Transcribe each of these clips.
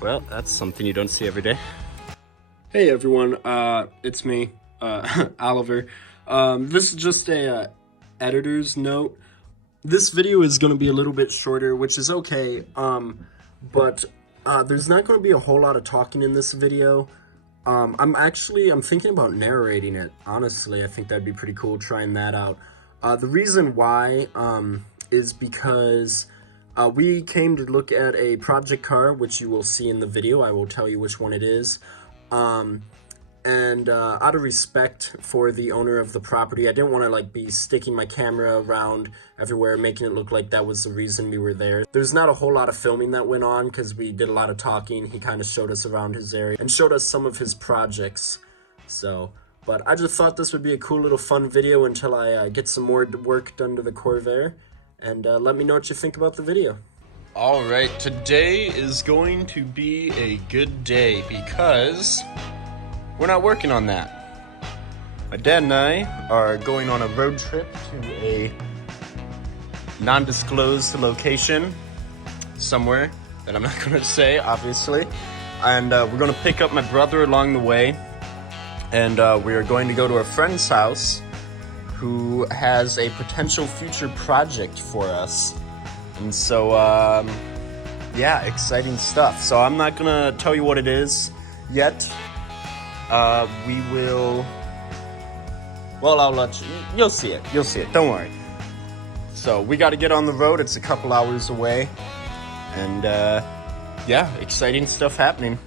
Well, that's something you don't see every day. Hey everyone, it's me, Oliver. This is just a editor's note. This video is going to be a little bit shorter, which is okay, but there's not going to be a whole lot of talking in this video. I'm thinking about narrating it, honestly. I think that'd be pretty cool, trying that out. The reason why is because we came to look at a project car, which you will see in the video. I will tell you which one it is. And out of respect for the owner of the property, I didn't want to be sticking my camera around everywhere, making it look like that was the reason we were there. There's not a whole lot of filming that went on because we did a lot of talking. He kind of showed us around his area and showed us some of his projects. But I just thought this would be a cool little fun video until I get some more work done to the Corvair. And let me know what you think about the video. All right, today is going to be a good day because we're not working on that. My dad and I are going on a road trip to a non-disclosed location somewhere that I'm not going to say, obviously. And we're going to pick up my brother along the way. And we are going to go to a friend's house who has a potential future project for us. And so, yeah, exciting stuff. So I'm not going to tell you what it is yet. We will, well, I'll let you, you'll see it, don't worry. So we got to get on the road. It's a couple hours away. And, yeah, exciting stuff happening.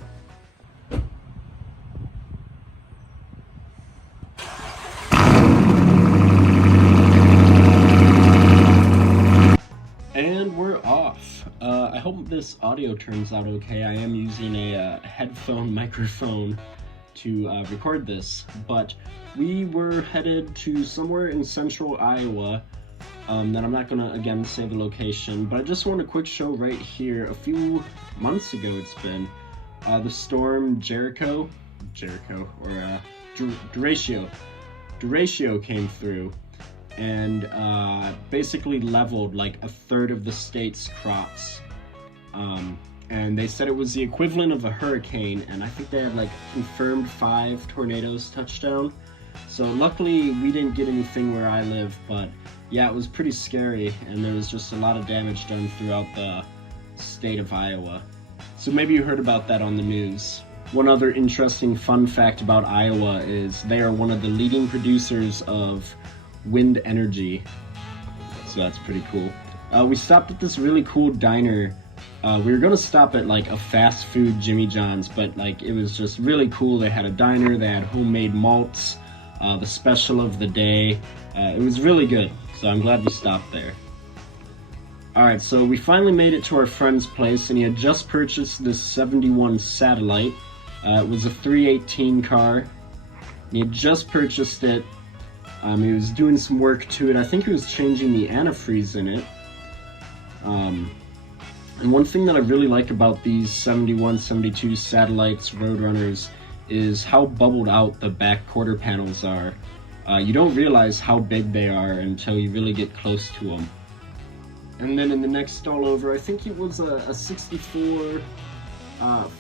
And we're off. I hope this audio turns out okay. I am using a headphone microphone to record this, but we were headed to somewhere in central Iowa that I'm not gonna again say the location, but I just want a quick show right here. A few months ago it's been, the storm Jericho or Jericho came through and basically leveled like a third of the state's crops. And they said it was the equivalent of a hurricane, and I think they had confirmed 5 tornadoes touchdown. So luckily we didn't get anything where I live, but yeah, it was pretty scary, and there was just a lot of damage done throughout the state of Iowa. So maybe you heard about that on the news. One other interesting fun fact about Iowa is they are one of the leading producers of wind energy. So that's pretty cool. We stopped at this really cool diner. We were gonna stop at a fast food Jimmy John's, but it was just really cool. They had a diner, they had homemade malts, the special of the day. It was really good, so I'm glad we stopped there. Alright, so we finally made it to our friend's place, and he had just purchased this 71 Satellite. It was a 318 car. He had just purchased it. He was doing some work to it. I think he was changing the antifreeze in it. And one thing that I really like about these 71, 72 Satellites Roadrunners is how bubbled out the back quarter panels are. You don't realize how big they are until you really get close to them. And then in the next stall over, I think it was a 64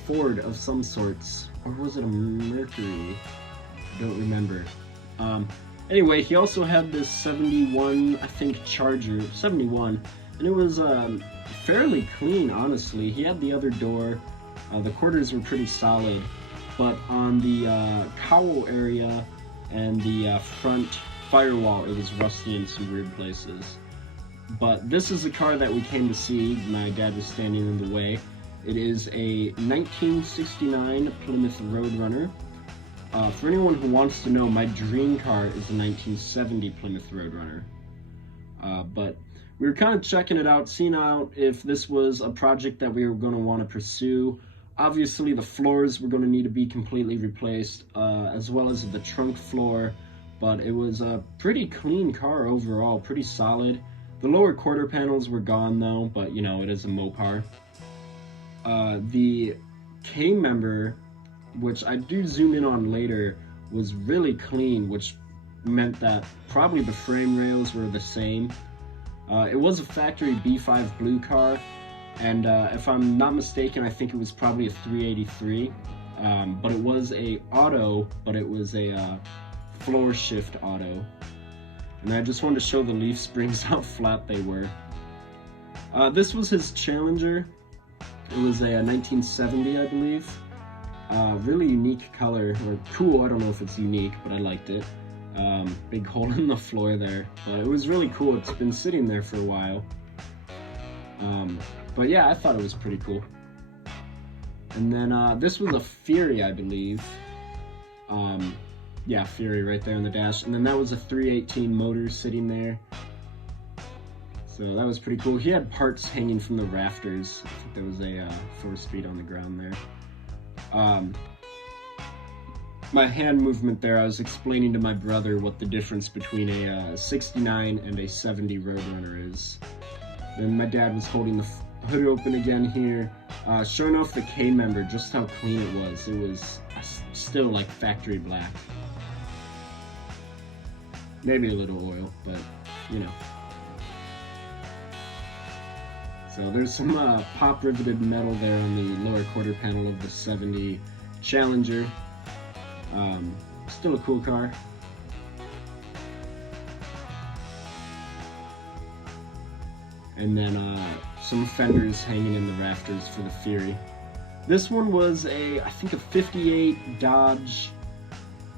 Ford of some sorts. Or was it a Mercury? I don't remember. Anyway, he also had this 71, I think, Charger, 71, and it was fairly clean, honestly. He had the other door, the quarters were pretty solid, but on the cowl area and the front firewall, it was rusty in some weird places. But this is the car that we came to see. My dad was standing in the way. It is a 1969 Plymouth Roadrunner. For anyone who wants to know, my dream car is a 1970 Plymouth Roadrunner. But we were kind of checking it out, seeing out if this was a project that we were going to want to pursue. Obviously, the floors were going to need to be completely replaced, as well as the trunk floor. But it was a pretty clean car overall, pretty solid. The lower quarter panels were gone though, but you know, it is a Mopar. The K-member, which I do zoom in on later, was really clean, which meant that probably the frame rails were the same. It was a factory B5 blue car, And if I'm not mistaken, I think it was probably a 383. But it was a auto, but it was a floor shift auto. And I just wanted to show the leaf springs how flat they were. This was his Challenger. It was a 1970, I believe. Really unique color, or cool. I don't know if it's unique, but I liked it. Big hole in the floor there, but it was really cool. It's been sitting there for a while. But yeah, I thought it was pretty cool. And then this was a Fury, I believe. Yeah, Fury right there on the dash. And then that was a 318 motor sitting there. So that was pretty cool. He had parts hanging from the rafters. I think there was a 4-speed on the ground there. My hand movement there, I was explaining to my brother what the difference between a 69 and a 70 Roadrunner is. Then my dad was holding the hood open again here. Showing off the K-member, just how clean it was. It was still like factory black. Maybe a little oil, but you know. So there's some pop riveted metal there on the lower quarter panel of the 70 Challenger. Still a cool car. And then some fenders hanging in the rafters for the Fury. This one was I think a 58 Dodge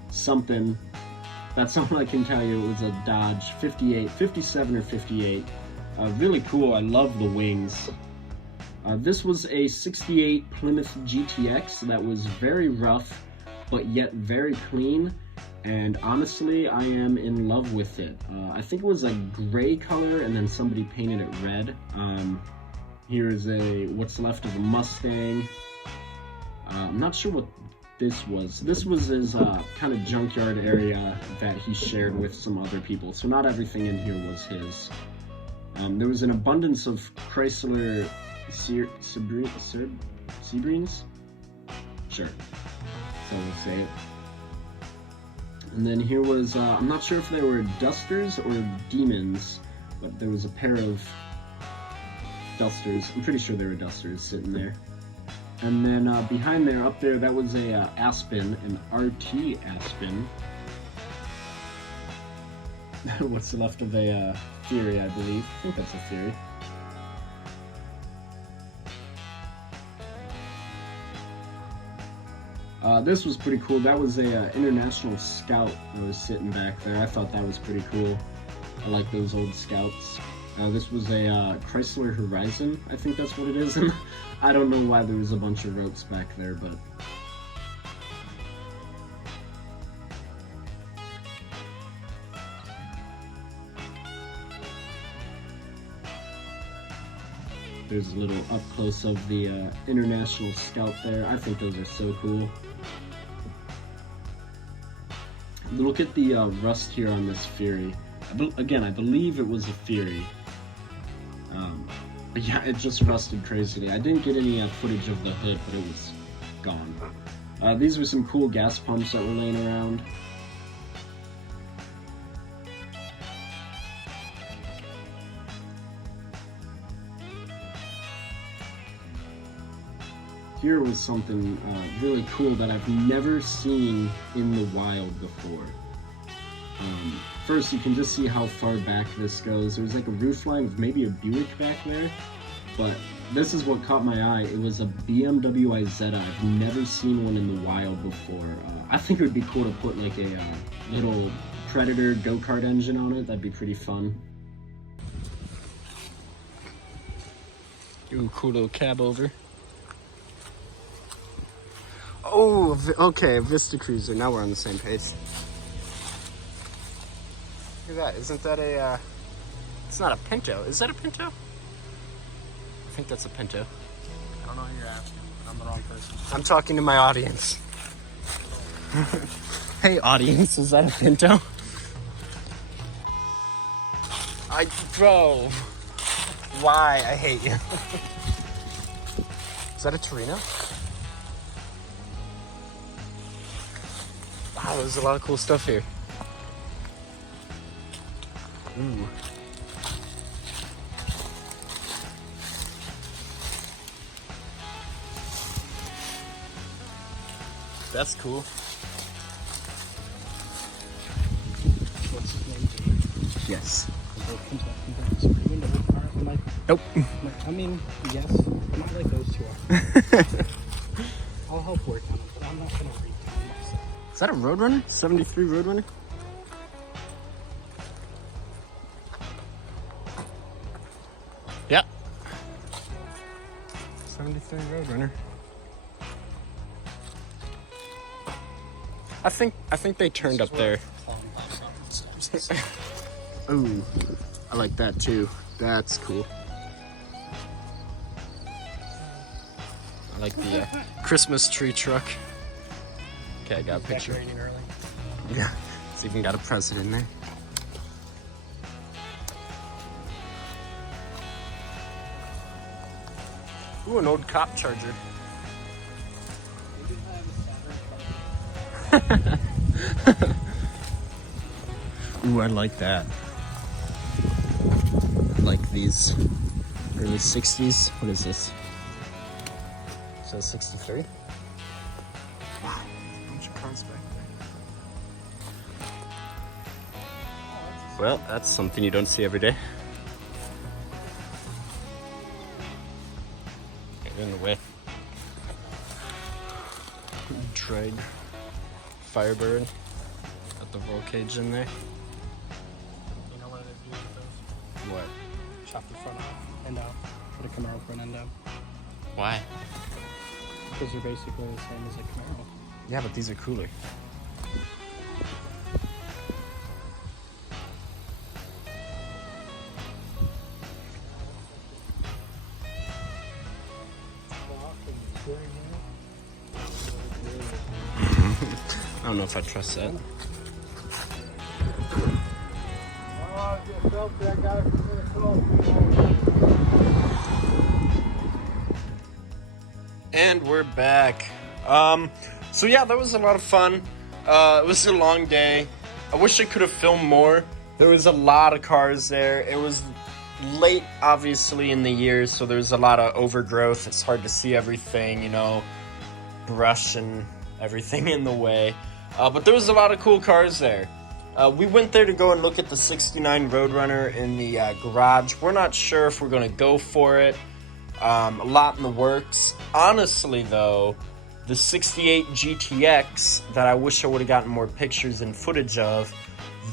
something. That's all I can tell you. It was a Dodge 58, 57 or 58. Really cool. I love the wings. This was a 68 Plymouth GTX that was very rough, but yet very clean. And honestly, I am in love with it. I think it was a gray color, and then somebody painted it red. Here is what's left of a Mustang. I'm not sure what this was. This was his kind of junkyard area that he shared with some other people. So not everything in here was his. There was an abundance of Chrysler Sebreens? Sure, so we'll say it. And then here was, I'm not sure if they were Dusters or Demons, but there was a pair of Dusters. I'm pretty sure they were Dusters sitting there. And then behind there, up there, that was a Aspen, an RT Aspen. What's left of a Fury, I believe. I think that's a Fury. This was pretty cool. That was a International Scout that was sitting back there. I thought that was pretty cool. I like those old Scouts. This was a Chrysler Horizon. I think that's what it is. And I don't know why there was a bunch of ropes back there, but... There's a little up close of the International Scout there. I think those are so cool. Look at the rust here on this Fury. Again, I believe it was a Fury. But yeah, it just rusted crazily. I didn't get any footage of the hood, but it was gone. These were some cool gas pumps that were laying around. Here was something really cool that I've never seen in the wild before. First, you can just see how far back this goes. There's like a roofline of maybe a Buick back there, but this is what caught my eye. It was a BMW Isetta. I've never seen one in the wild before. I think it would be cool to put like a little Predator go-kart engine on it. That'd be pretty fun. Ooh, cool little cab over. Oh, okay, Vista Cruiser. Now we're on the same page. Look at that. Isn't that a, it's not a Pinto. Is that a Pinto? I think that's a Pinto. I don't know who you're asking. I'm the wrong person. I'm talking to my audience. Hey, audience, is that a Pinto? Bro. Why? I hate you. Is that a Torino? Wow, there's a lot of cool stuff here. Ooh. That's cool. What's his name? Dave? Yes. Are you into old cars? I'm like, Nope. I mean, yes. Not like those two are. I'll help work on them, but I'm not going to read them myself. Is that a Roadrunner? 73 Roadrunner? Yep. 73 Roadrunner. I think they turned up there. Ooh, I like that too. That's cool. I like the Christmas tree truck. Okay, I got a picture. Decorating early. Yeah, it's even got a present in there. Ooh, an old cop charger. Ooh, I like that. I like these early 60s. What is this? So 63? Wow, a bunch of cars back there. Well, that's something you don't see every day. Get in the way. Tried Firebird. Got the roll cage in there. You know what I'd do with those? What? Chop the front off and put a Camaro front end down. Why? Because they're basically the same as a Camaro. Yeah, but these are cooler. I don't know if I trust that. And we're back. So yeah, that was a lot of fun. It was a long day. I wish I could have filmed more. There was a lot of cars there. It was late, obviously, in the year, so there's a lot of overgrowth. It's hard to see everything, you know, brush and everything in the way. But there was a lot of cool cars there. We went there to go and look at the 69 Roadrunner in the garage. We're not sure if we're going to go for it. A lot in the works. Honestly, though, the 68 GTX that I wish I would have gotten more pictures and footage of,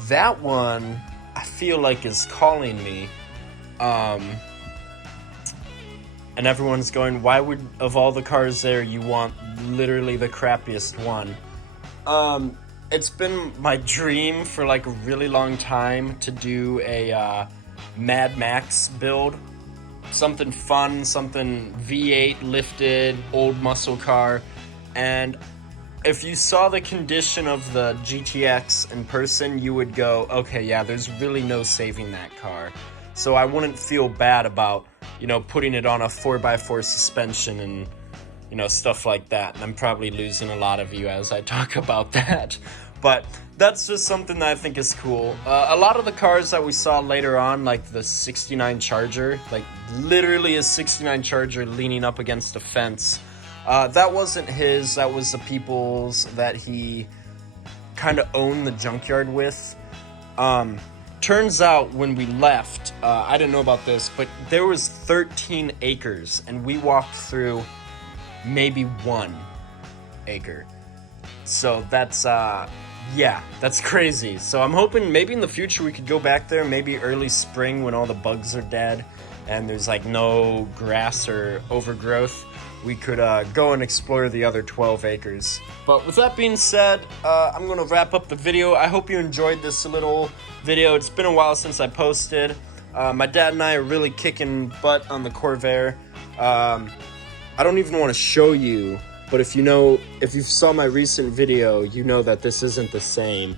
that one I feel like is calling me. And everyone's going, why would, of all the cars there, you want literally the crappiest one? It's been my dream for like a really long time to do a Mad Max build. Something fun, something V8 lifted, old muscle car. And if you saw the condition of the GTX in person, you would go, okay, yeah, there's really no saving that car. So I wouldn't feel bad about, you know, putting it on a 4x4 suspension and, you know, stuff like that. And I'm probably losing a lot of you as I talk about that. But that's just something that I think is cool. A lot of the cars that we saw later on, like the 69 Charger, like literally a 69 Charger leaning up against a fence, that wasn't his. That was the people's that he kind of owned the junkyard with. Turns out when we left, I didn't know about this, but there was 13 acres, and we walked through maybe 1 acre. So that's, yeah, that's crazy. So I'm hoping maybe in the future we could go back there, maybe early spring when all the bugs are dead and there's like no grass or overgrowth. We could go and explore the other 12 acres. But with that being said, I'm going to wrap up the video. I hope you enjoyed this little video. It's been a while since I posted. My dad and I are really kicking butt on the Corvair. I don't even want to show you, but if you saw my recent video, you know that this isn't the same.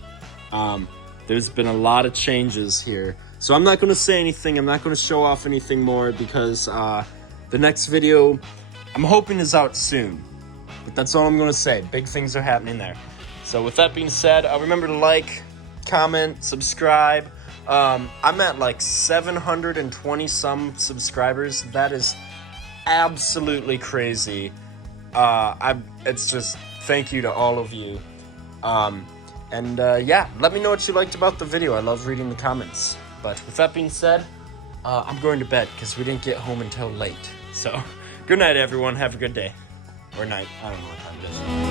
There's been a lot of changes here. So I'm not going to say anything. I'm not going to show off anything more because the next video I'm hoping is out soon. But that's all I'm going to say. Big things are happening there. So with that being said, remember to like, comment, subscribe. I'm at like 720 some subscribers. That is absolutely crazy. It's just thank you to all of you. Yeah, let me know what you liked about the video. I love reading the comments. But with that being said, I'm going to bed because we didn't get home until late. So, good night, everyone. Have a good day. Or night. I don't know what time it is.